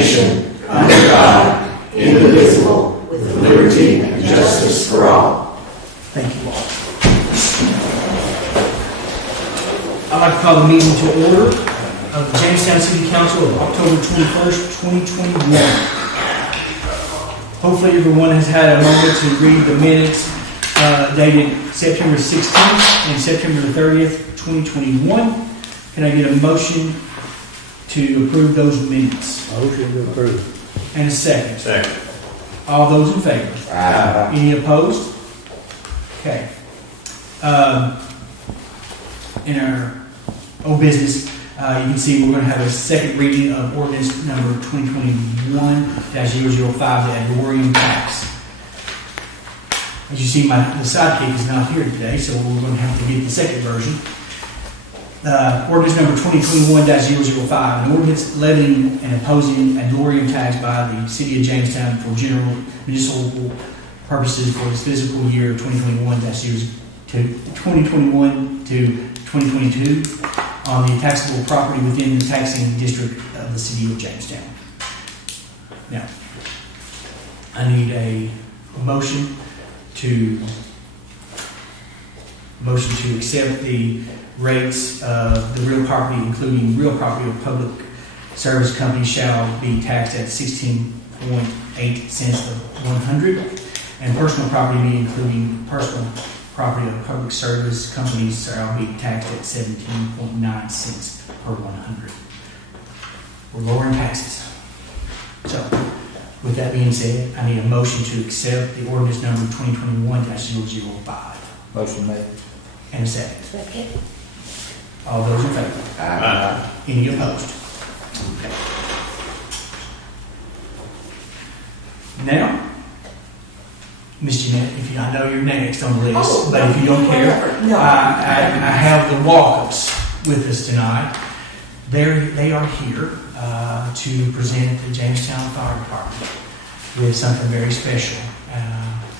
nation, under God, indivisible, with liberty and justice for all. Thank you all. I'd like to call the meeting to order of the Jamestown City Council of October 21st, 2021. Hopefully everyone has had a moment to read the minutes dated September 16th and September 30th, 2021. Can I get a motion to approve those minutes? Motion to approve. And a second. Second. All those in favor? Aye. Any opposed? Okay. In our old business, you can see we're going to have a second reading of ordinance number 2021-005, the ad valorem tax. As you see, the sidekick is not here today, so we're going to have to get the second version. Ordinance number 2021-005, an ordinance levying and imposing ad valorem tax by the City of Jamestown for general municipal purposes for its fiscal year 2021 to 2022 on the taxable property within the taxing district of the City of Jamestown. Now, I need a motion to accept the rates of the real property, including real property of public service companies, shall be taxed at 16.8 cents of 100, and personal property, including personal property of public service companies, shall be taxed at 17.9 cents per 100. We're lowering taxes. So, with that being said, I need a motion to accept the ordinance number 2021-005. Motion made. And a second. Second. All those in favor? Aye. Any opposed? Okay. Now, Ms. Jeanette, I know you're next on the list, but if you don't care, No. I have the Walkups with us tonight. They are here to present the Jamestown Fire Department with something very special.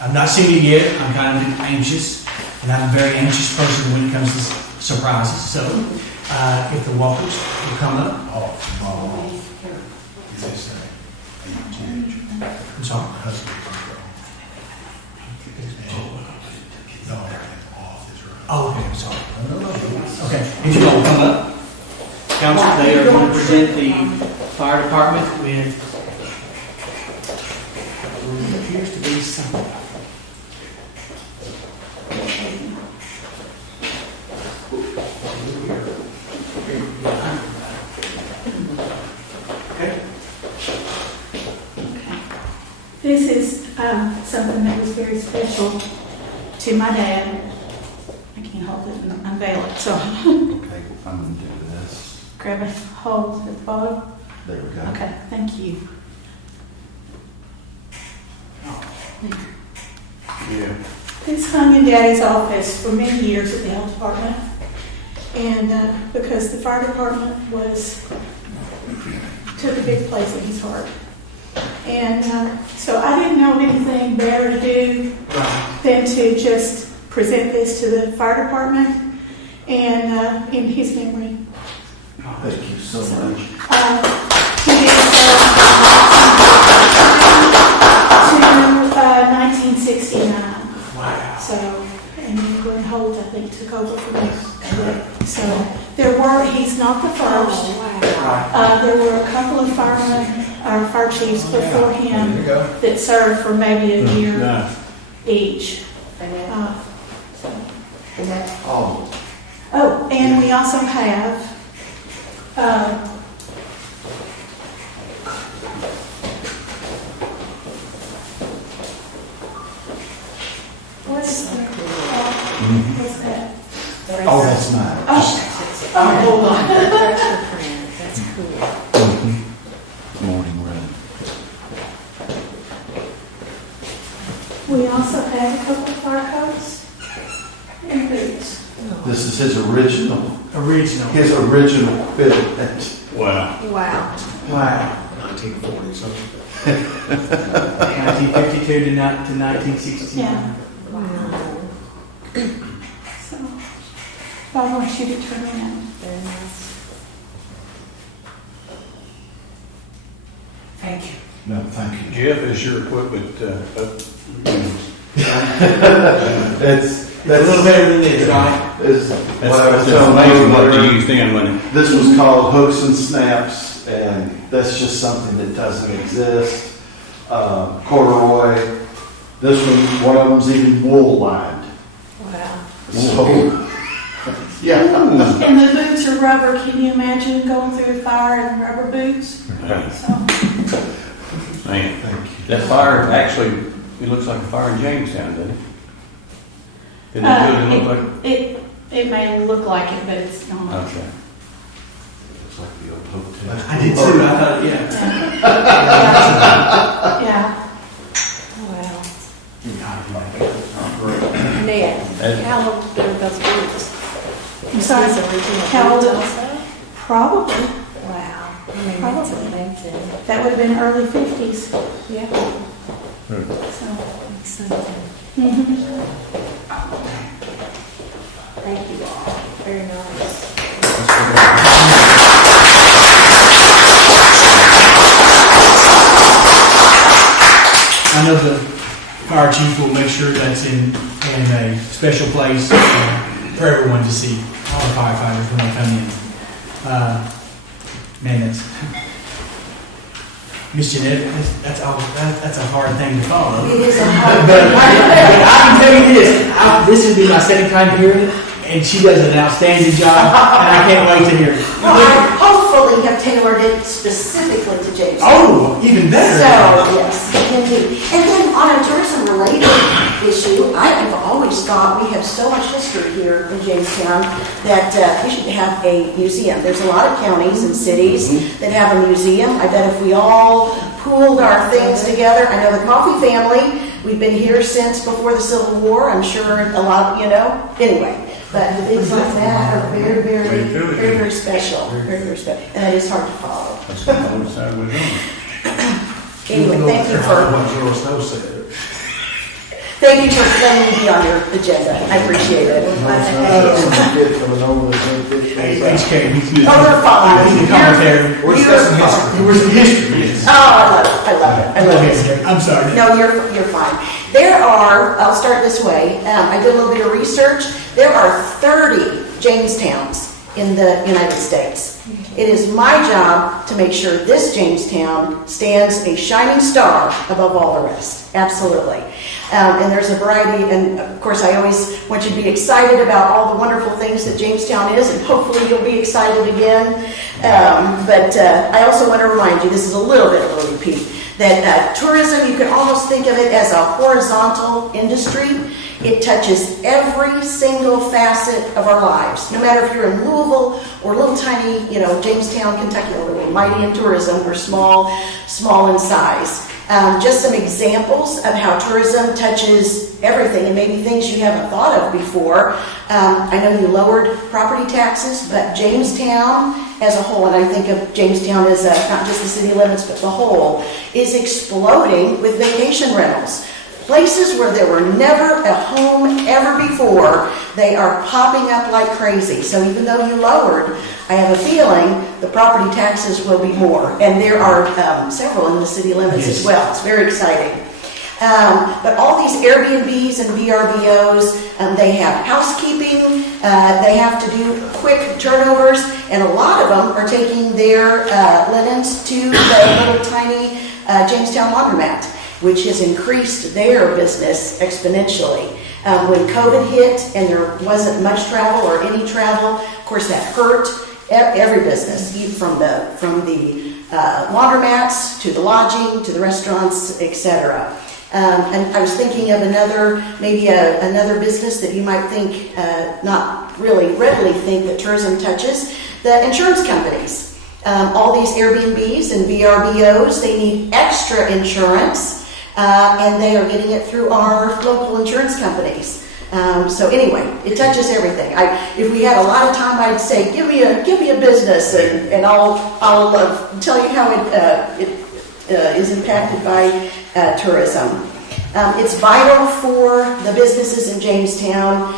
I've not seen it yet. I'm kind of anxious, and I'm a very anxious person when it comes to surprises. So, if the Walkups will come up. I'm sorry. Oh, okay, I'm sorry. Okay, if you all come up. Council, they are going to present the fire department with what appears to be something. Okay. This is something that was very special to my dad. I can't hold it and unveil it, so Okay, I'm going to do this. grab a hold at the bottom. There we go. Okay, thank you. Yeah. This hung in Daddy's office for many years at the health department, and because the fire department took a big place in his heart. And so I didn't know of anything better to do than to just present this to the fire department and in his memory. Thank you so much. He did to 1969. Wow. So, and Glenn Holt, I think, took over from me. So he's not the first. There were a couple of firemen, or fire chiefs before him that served for maybe a year each. Oh, and we also have what's that? Oh, that's mine. Hold on. That's cool. Morning run. We also have a couple of fire coats and boots. This is his original equipment. Wow. Wow. Wow. 1940 something. 1952 to 1969. Yeah. Wow. So, I want you to turn around. Very nice. No, thank you. Jeff, is your equipment, That's A little better than this, right? is that's what I was that's telling amazing you what you earlier. used then, wasn't it? This was called hooks and snaps, and that's just something that doesn't exist. Corduroy. This one of them's even wool lined. Wow. So, yeah. And the boots are rubber. Can you imagine going through a fire in rubber boots? So, Man, Thank you. that fire, actually, it looks like a fire in Jamestown, doesn't it? Didn't it look like? it may look like it, but it's not. Okay. Looks like the old hotel. I did too, I thought, yeah. Yeah. Wow. Great. Ned, That- how old are those boots? I'm sorry. Is this original How old? boots also? Probably. Wow. I mean, that's amazing. That would have been early 50s. Yeah. So. Something. Mhm. Thank you all. Very nice. I know the fire chief will make sure that's in a special place for everyone to see, all the firefighters when they come in. Man, that's, Miss Jeanette, that's a hard thing to follow. It is a hard But I can tell you this, this would be my second time hearing it, and she does an outstanding job, and I can't wait to hear it. Well, I hopefully have tailored it specifically to Jamestown. Oh, even So, better. yes, indeed. And then on a tourism-related issue, I've always thought we have so much history here in Jamestown that we should have a museum. There's a lot of counties and cities that have a museum. I bet if we all pooled our things together, I know the Coffee family, we've been here since before the Civil War. I'm sure a lot, anyway. But things like that are very, very, very, very special. Very, very special. And it is hard to follow. That's the only side we're doing. Anyway, thank you for letting me be on your agenda. I appreciate it. Thanks, Kate. Oh, we're fine. He's a commentary. You're fine. Where's the history? Yes. Oh, I love it. I love history. I'm sorry. No, you're fine. I'll start this way. I did a little bit of research. There are 30 Jamestowns in the United States. It is my job to make sure this Jamestown stands a shining star above all the rest. Absolutely. And there's a variety, and of course I always want you to be excited about all the wonderful things that Jamestown is, and hopefully you'll be excited again. But I also want to remind you, this is a little bit of a repeat, that tourism, you can almost think of it as a horizontal industry. It touches every single facet of our lives. No matter if you're in Louisville or little tiny, Jamestown, Kentucky, although we're mighty in tourism, we're small in size. Just some examples of how tourism touches everything, and maybe things you haven't thought of before. I know you lowered property taxes, but Jamestown as a whole, and I think of Jamestown as not just the city limits, but the whole, is exploding with vacation rentals. Places where there were never a home ever before, they are popping up like crazy. So even though you lowered, I have a feeling the property taxes will be more. And there are several in the city limits as well. It's very exciting. But all these Airbnbs and VRBOs, they have housekeeping, they have to do quick turnovers, and a lot of them are taking their linens to the little tiny Jamestown laundromat, which has increased their business exponentially. When COVID hit and there wasn't much travel or any travel, of course that hurt every business, from the laundromats to the lodging to the restaurants, etc. And I was thinking of another business that you might think, not really readily think that tourism touches, the insurance companies. All these Airbnbs and VRBOs, they need extra insurance. And they are getting it through our local insurance companies. So anyway, it touches everything. If we had a lot of time, I'd say, give me a business, and I'll tell you how it is impacted by tourism. It's vital for the businesses in Jamestown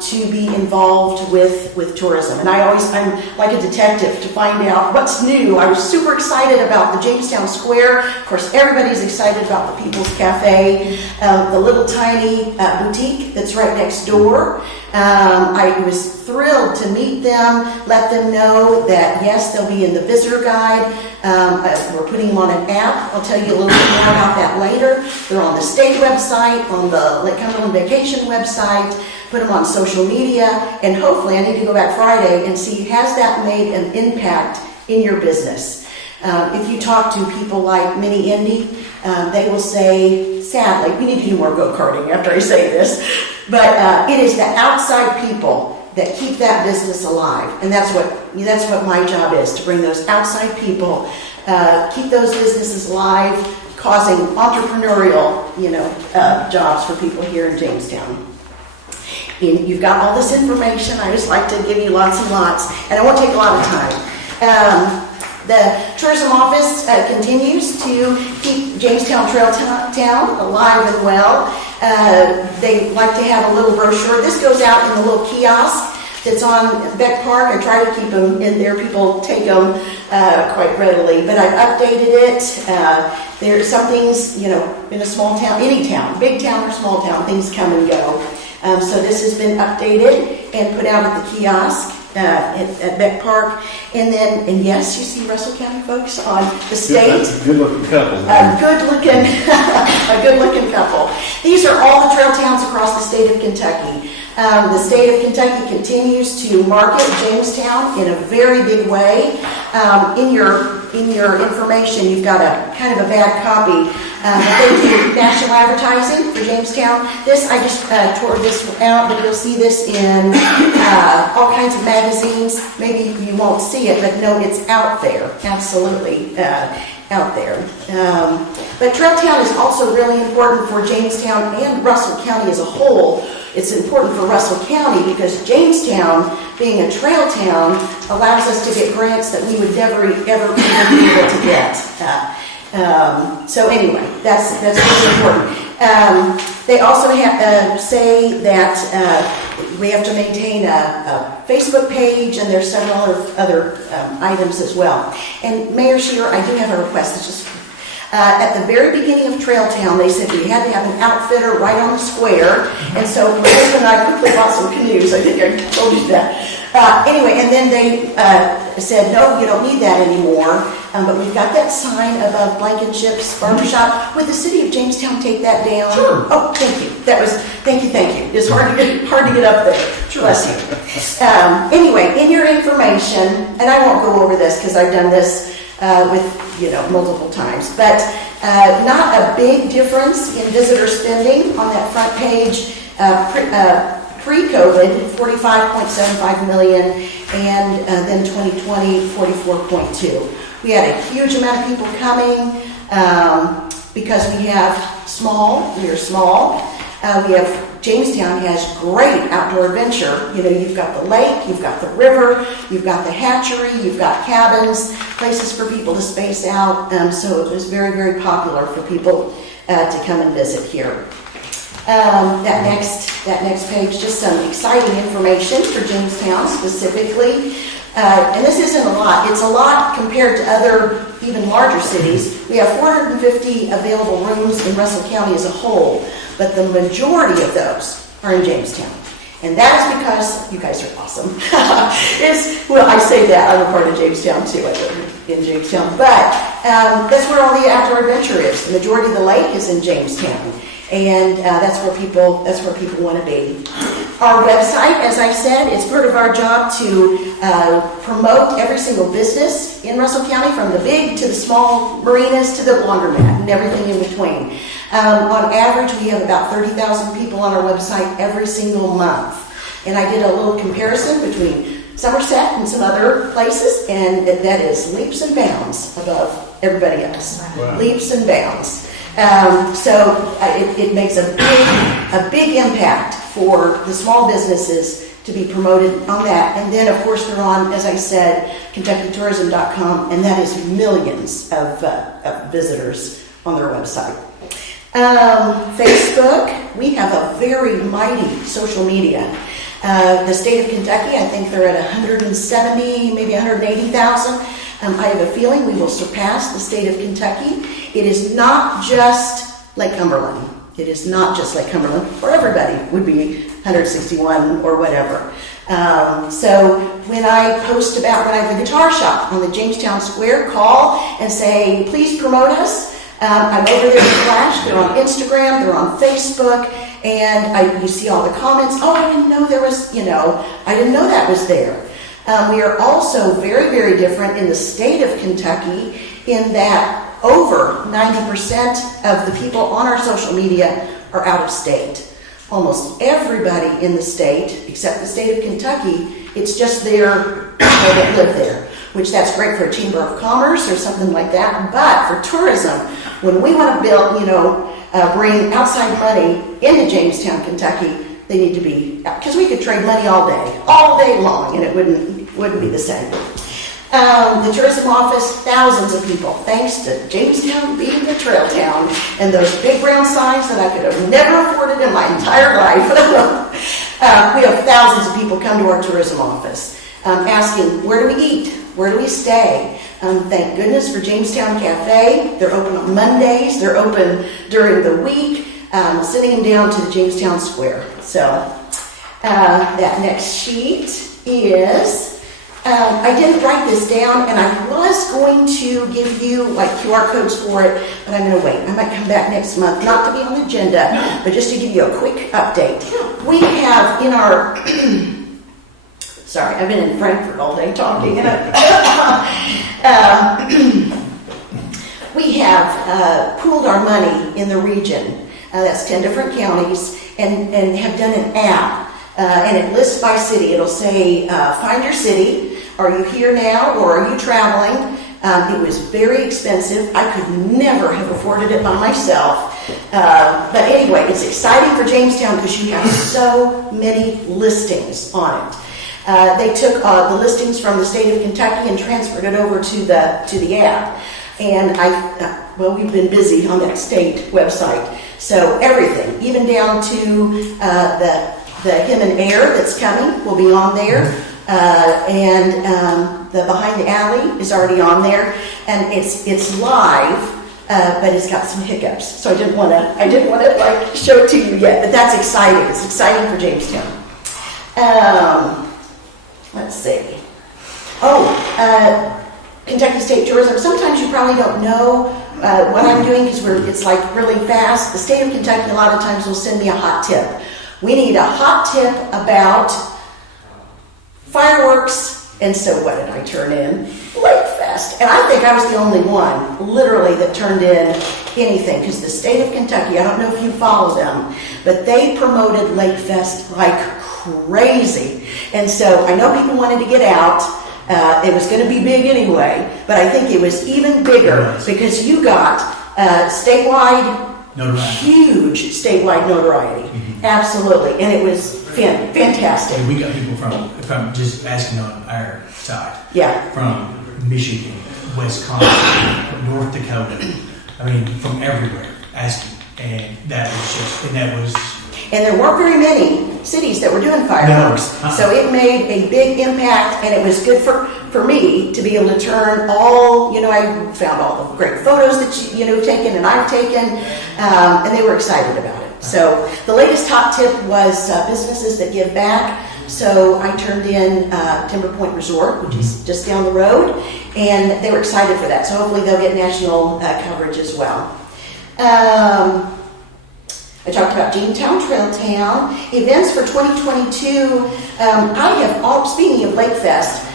to be involved with tourism. And I'm like a detective to find out what's new. I was super excited about the Jamestown Square. Of course, everybody's excited about the People's Cafe, the little tiny boutique that's right next door. I was thrilled to meet them, let them know that, yes, they'll be in the visitor guide. We're putting them on an app. I'll tell you a little bit more about that later. They're on the state website, on the Lake Cumberland Vacation website, put them on social media, and hopefully I need to go back Friday and see, has that made an impact in your business? If you talk to people like Mini Indy, they will say, sadly, we need to do more go-karting after I say this, but it is the outside people that keep that business alive, and that's what my job is, to bring those outside people, keep those businesses alive, causing entrepreneurial, jobs for people here in Jamestown. And you've got all this information. I just like to give you lots and lots, and I won't take a lot of time. The tourism office continues to keep Jamestown Trail Town alive and well. They like to have a little brochure. This goes out in the little kiosk that's on Beck Park. I try to keep them in there. People take them quite readily, but I've updated it. There's some things, in a small town, any town, big town or small town, things come and go. So this has been updated and put out at the kiosk at Beck Park. And yes, you see Russell County folks on the state. That's a good-looking couple. A good-looking couple. These are all the trail towns across the state of Kentucky. The state of Kentucky continues to market Jamestown in a very big way. In your information, you've got a kind of a bad copy. They do national advertising for Jamestown. I just tore this out, but you'll see this in all kinds of magazines. Maybe you won't see it, but no, it's out there. Absolutely out there. But Trail Town is also really important for Jamestown and Russell County as a whole. It's important for Russell County because Jamestown, being a trail town, allows us to get grants that we would never, ever be able to get. So anyway, that's really important. They also say that we have to maintain a Facebook page, and there's several other items as well. And Mayor Shearer, I do have a request. It's just at the very beginning of Trail Town, they said we had to have an outfitter right on the square, and so my husband and I quickly bought some canoes. I think I told you that. Anyway, and then they said, no, you don't need that anymore, but we've got that sign above Blankenship's Barbershop. Would the city of Jamestown take that down? Sure. Oh, thank you. Thank you. It's hard to get up there. Sure. Bless you. Anyway, in your information, and I won't go over this because I've done this with multiple times, but not a big difference in visitor spending on that front page. Pre-COVID, 45.75 million, and then 2020, 44.2. We had a huge amount of people coming because we are small. Jamestown has great outdoor adventure. You've got the lake, you've got the river, you've got the hatchery, you've got cabins, places for people to space out. So it was very, very popular for people to come and visit here. That next page, just some exciting information for Jamestown specifically. And this isn't a lot. It's a lot compared to other, even larger cities. We have 450 available rooms in Russell County as a whole, but the majority of those are in Jamestown. And that is because you guys are awesome. I say that. I'm a part of Jamestown too. I live in Jamestown. But that's where all the outdoor adventure is. The majority of the lake is in Jamestown. And that's where people want to be. Our website, as I said, it's part of our job to promote every single business in Russell County, from the big to the small marinas to the laundromat and everything in between. On average, we have about 30,000 people on our website every single month. And I did a little comparison between Somerset and some other places, and that is leaps and bounds above everybody else. Wow. Leaps and bounds. So it makes a big impact for the small businesses to be promoted on that. And then, of course, they're on, as I said, KentuckyTourism.com, and that is millions of visitors on their website. Facebook, we have a very mighty social media. The state of Kentucky, I think they're at 170, maybe 180,000. I have a feeling we will surpass the state of Kentucky. It is not just Lake Cumberland. It is not just Lake Cumberland, or everybody would be 161 or whatever. So when I post about when I have a guitar shop on the Jamestown Square, call and say, please promote us. I'm over there in Flash. They're on Instagram. They're on Facebook. And you see all the comments. Oh, I didn't know there was, I didn't know that was there. We are also very, very different in the state of Kentucky in that over 90% of the people on our social media are out of state. Almost everybody in the state, except the state of Kentucky, it's just their people that live there, which that's great for a chamber of commerce or something like that. But for tourism, when we want to build, bring outside money into Jamestown, Kentucky, they need to be, because we could trade money all day long, and it wouldn't be the same. The tourism office, thousands of people, thanks to Jamestown being the trail town and those big brown signs that I could have never afforded in my entire life. We have thousands of people come to our tourism office asking, where do we eat? Where do we stay? Thank goodness for Jamestown Cafe. They're open on Mondays. They're open during the week, sending them down to the Jamestown Square. So that next sheet is... I didn't write this down, and I was going to give you like QR codes for it, but I'm going to wait. I might come back next month, not to be on the agenda, but just to give you a quick update. We have in our, sorry, I've been in Frankfurt all day talking. We have pooled our money in the region. That's 10 different counties, and have done an app. And it lists by city. It'll say, find your city. Are you here now or are you traveling? It was very expensive. I could never have afforded it by myself. But anyway, it's exciting for Jamestown because you have so many listings on it. They took the listings from the state of Kentucky and transferred it over to the app. And we've been busy on that state website. So everything, even down to the Him and Air that's coming will be on there. And the Behind the Alley is already on there. And it's live, but it's got some hiccups. So I didn't want to like show it to you yet, but that's exciting. It's exciting for Jamestown. Let's see. Kentucky State Tourism. Sometimes you probably don't know what I'm doing because it's like really fast. The state of Kentucky a lot of times will send me a hot tip. We need a hot tip about fireworks, and so what did I turn in? Lake Fest. And I think I was the only one, literally, that turned in anything, because the state of Kentucky, I don't know if you follow them, but they promoted Lake Fest like crazy. And so I know people wanted to get out. It was going to be big anyway, but I think it was even bigger because you got statewide notoriety. Huge statewide notoriety. Mm-hmm. Absolutely. And it was fantastic. And we got people from just asking on our side. Yeah. From Michigan, Wisconsin, North Dakota. I mean, from everywhere asking. And that was and there weren't very many cities that were doing fireworks. No. So it made a big impact, and it was good for me to be able to turn all, I found all the great photos that you've taken and I've taken, and they were excited about it. So the latest hot tip was businesses that give back. So I turned in Timber Point Resort, which is just down the road, and they were excited for that. So hopefully they'll get national coverage as well. I talked about Jamestown Trail Town. Events for 2022. Speaking of Lake Fest,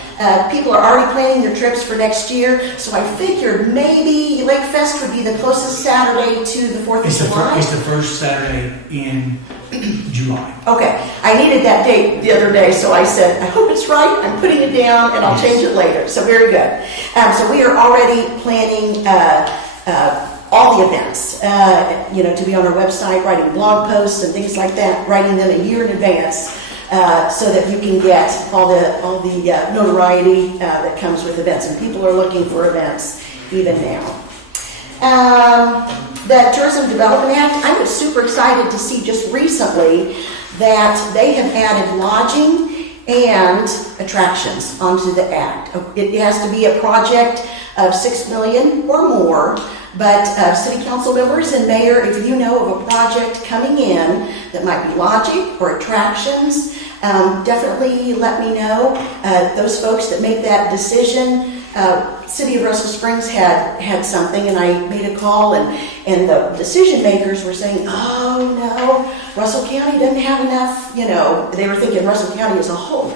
people are already planning their trips for next year, so I figured maybe Lake Fest would be the closest Saturday to the 4th of July. It's the first Saturday in July. Okay. I needed that date the other day, so I said, I hope it's right. I'm putting it down, and I'll change it later. So very good. So we are already planning all the events, to be on our website, writing blog posts and things like that, writing them a year in advance, so that you can get all the notoriety that comes with events. And people are looking for events even now. The Tourism Development Act, I was super excited to see just recently that they have added lodging and attractions onto the act. It has to be a project of $6 million or more, but city council members and mayor, if you know of a project coming in that might be lodging or attractions, definitely let me know. Those folks that make that decision, City of Russell Springs had something, and I made a call, and the decision makers were saying, oh no, Russell County doesn't have enough, they were thinking Russell County as a whole.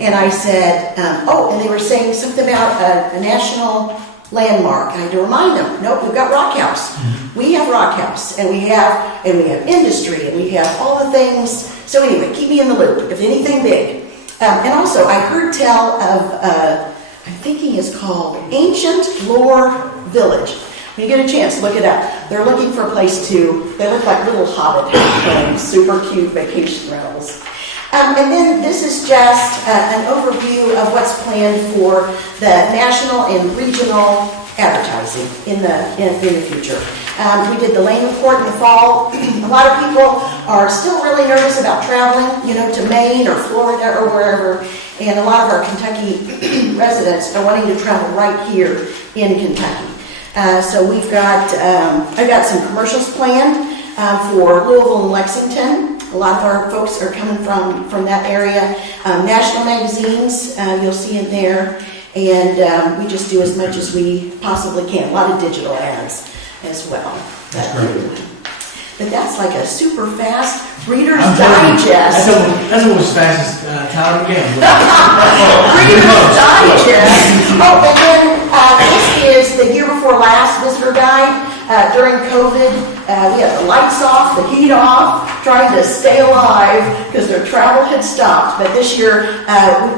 And I said, and they were saying something about a national landmark. I had to remind them, nope, we've got Rock House. We have Rock House, and we have industry, and we have all the things. So anyway, keep me in the loop if anything big. And also, I heard tell of, I'm thinking it's called Ancient Lore Village. When you get a chance, look it up. They're looking for a place they look like little hobbit homes, super cute vacation rentals. And then this is just an overview of what's planned for the national and regional advertising in the future. We did the lane report in the fall. A lot of people are still really nervous about traveling, to Maine or Florida or wherever. And a lot of our Kentucky residents are wanting to travel right here in Kentucky. So I've got some commercials planned for Louisville and Lexington. A lot of our folks are coming from that area. National magazines, you'll see in there. And we just do as much as we possibly can. A lot of digital ads as well. That's great. But that's like a super fast Reader's Digest. That's almost as fast as Tyler again. Reader's Digest. Oh, and then this is the year before last visitor guide. During COVID, we had the lights off, the heat off, trying to stay alive because their travel had stopped. But this year,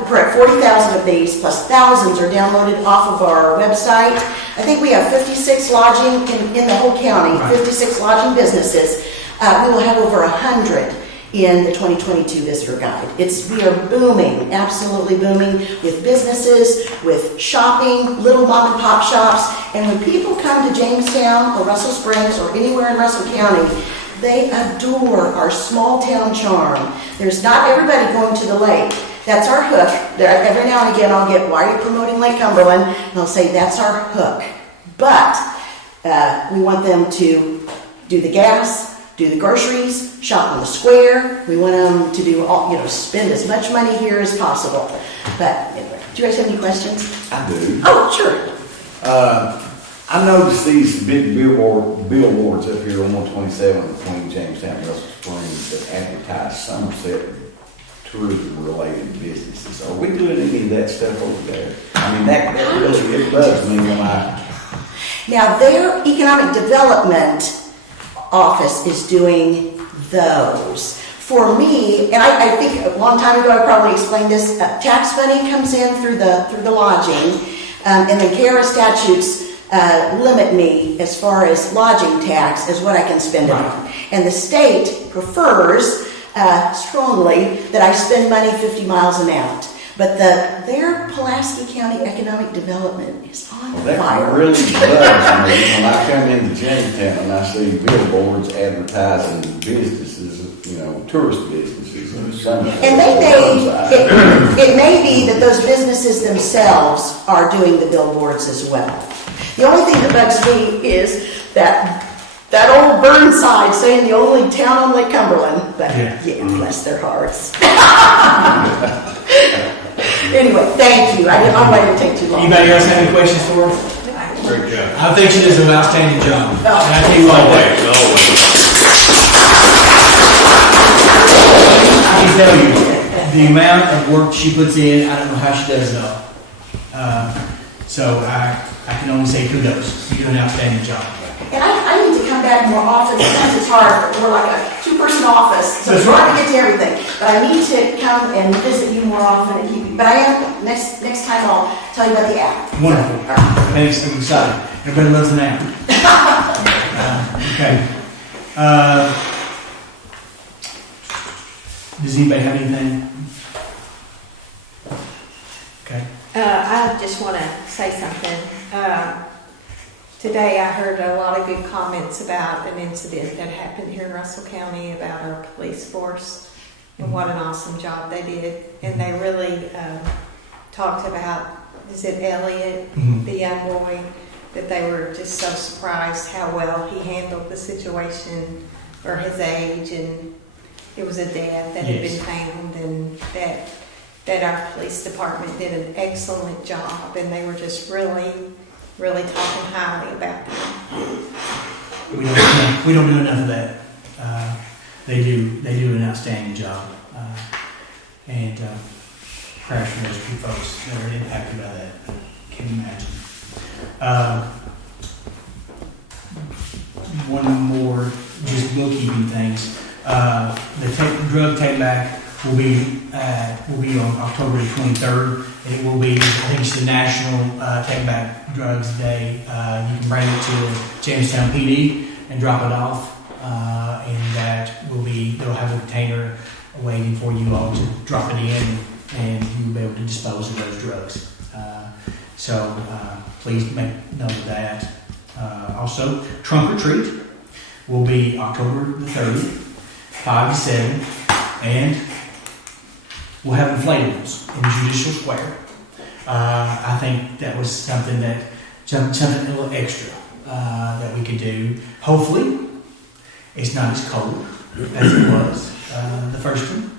we're at 40,000 of these, plus thousands are downloaded off of our website. I think we have 56 lodging in the whole county, 56 lodging businesses. We will have over 100 in the 2022 visitor guide. We are booming, absolutely booming with businesses, with shopping, little mom and pop shops. And when people come to Jamestown or Russell Springs or anywhere in Russell County, they adore our small town charm. There's not everybody going to the lake. That's our hook. Every now and again I'll get, why are you promoting Lake Cumberland? And I'll say, that's our hook. But we want them to do the gas, do the groceries, shop on the square. We want them to do all, spend as much money here as possible. But anyway, do you guys have any questions? I do. Oh, sure. I noticed these big billboards up here on 127 between Jamestown and Russell Springs that advertise Somerset tourism-related businesses. Are we doing any of that stuff over there? I mean, that really, it bugs me when Now, their economic development office is doing those. For me, and I think a long time ago I probably explained this, tax money comes in through the lodging, and the CARA statutes limit me as far as lodging tax as what I can spend it on. And the state prefers strongly that I spend money 50 miles an hour. But their Pulaski County Economic Development is on that fire. really bugs me when I come into Jamestown and I see billboards advertising businesses, tourist businesses. And it may be that those businesses themselves are doing the billboards as well. The only thing that bugs me is that old Burnside saying the only town on Lake Cumberland, but bless their hearts. Anyway, thank you. I didn't want to take too long. Anybody else have any questions for her? Great job. I think she does an outstanding job. And I tell you what, I can tell you, the amount of work she puts in, I don't know how she does it all. So I can only say kudos. You do an outstanding job. And I need to come back more often. Sometimes it's hard. We're like a two-person office, so it's hard to get to everything. But I need to come and visit you more often and keep you. But I am next time. I'll tell you about the app. Wonderful. Thanks. I'm excited. Everybody loves an app. Okay. Does anybody have anything? Okay. I just want to say something. Today I heard a lot of good comments about an incident that happened here in Russell County about our police force and what an awesome job they did. And they really talked about, is it Elliot, Mhm. the young boy, that they were just so surprised how well he handled the situation for his age, and it was a death that had Yes. been found, and that our police department did an excellent job, and they were just really talking highly about them. We don't do enough of that. They do an outstanding job. And prayers for those two folks that are impacted by that. Can you imagine? One more, just bookkeeping things. The drug take back will be on October the 23rd. It will be, I think it's the National Take Back Drugs Day. You can bring it to Jamestown PD and drop it off. And that will be, they'll have a container waiting for you all to drop it in, and you'll be able to dispose of those drugs. So please make note of that. Also, Trunk or Treat will be October the 30th, 5 to 7, and we'll have inflatables in Judicial Square. I think that was something a little extra that we could do. Hopefully, it's not as cold as it was the first one,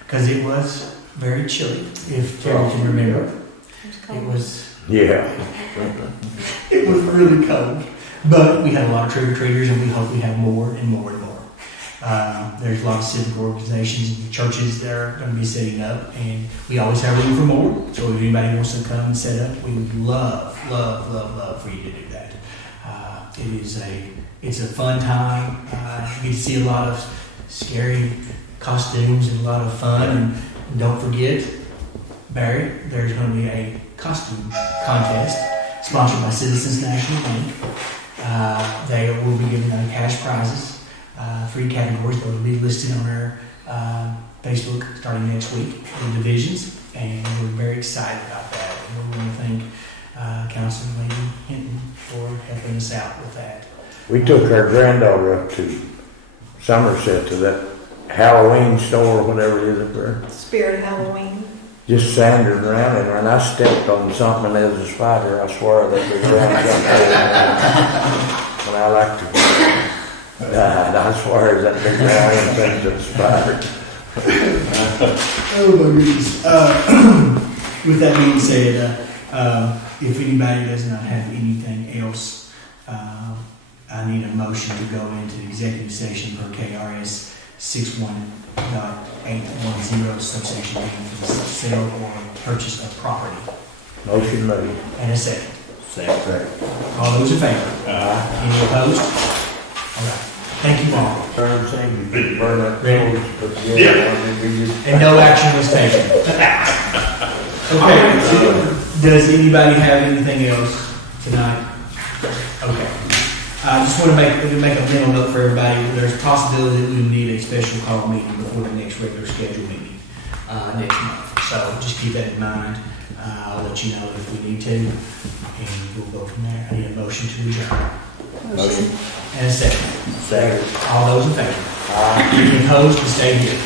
because it was very chilly, if Carol can remember. It was really cold, but we had a lot of trick-or-treaters, and we hope we have more and more and more. There's a lot of civic organizations and churches that are going to be setting up, and we always have room for more. So if anybody wants to come and set up, we would love for you to do that. It's a fun time. You get to see a lot of scary costumes and a lot of fun. And don't forget, Barry, there's going to be a costume contest sponsored by Citizens National Bank. They will be giving out cash prizes, 3 categories that will be listed on our Facebook starting next week, the divisions, and we're very excited about that. And we want to thank Councilman Lady Hinton for helping us out with that. We took our granddaughter up to Somerset to that Halloween store, whatever it is up there. Spirit of Halloween. Just sanded around in there, and I stepped on something and there was a spider. I swear that was around and I like to die. I swear that big round thing's a spider. Oh my goodness. With that being said, if anybody does not have anything else, I need a motion to go into executive session per KRS 61.810 subsection B for the sale or purchase of property. Motion made. And a second. Second. All those in favor? Any opposed? All right. Thank you all. Turn thing, burn that Ready? clothes, but yeah. And no action was taken. Okay. Does anybody have anything else tonight? Okay. I just want to make a mental note for everybody. There's a possibility that we will need a special call meeting before the next regular scheduled meeting next month. So just keep that in mind. I'll let you know if we need to, and we'll go from there. I need a motion to adjourn. Motion. And a second. Second. All those in favor? Any opposed, to stay here.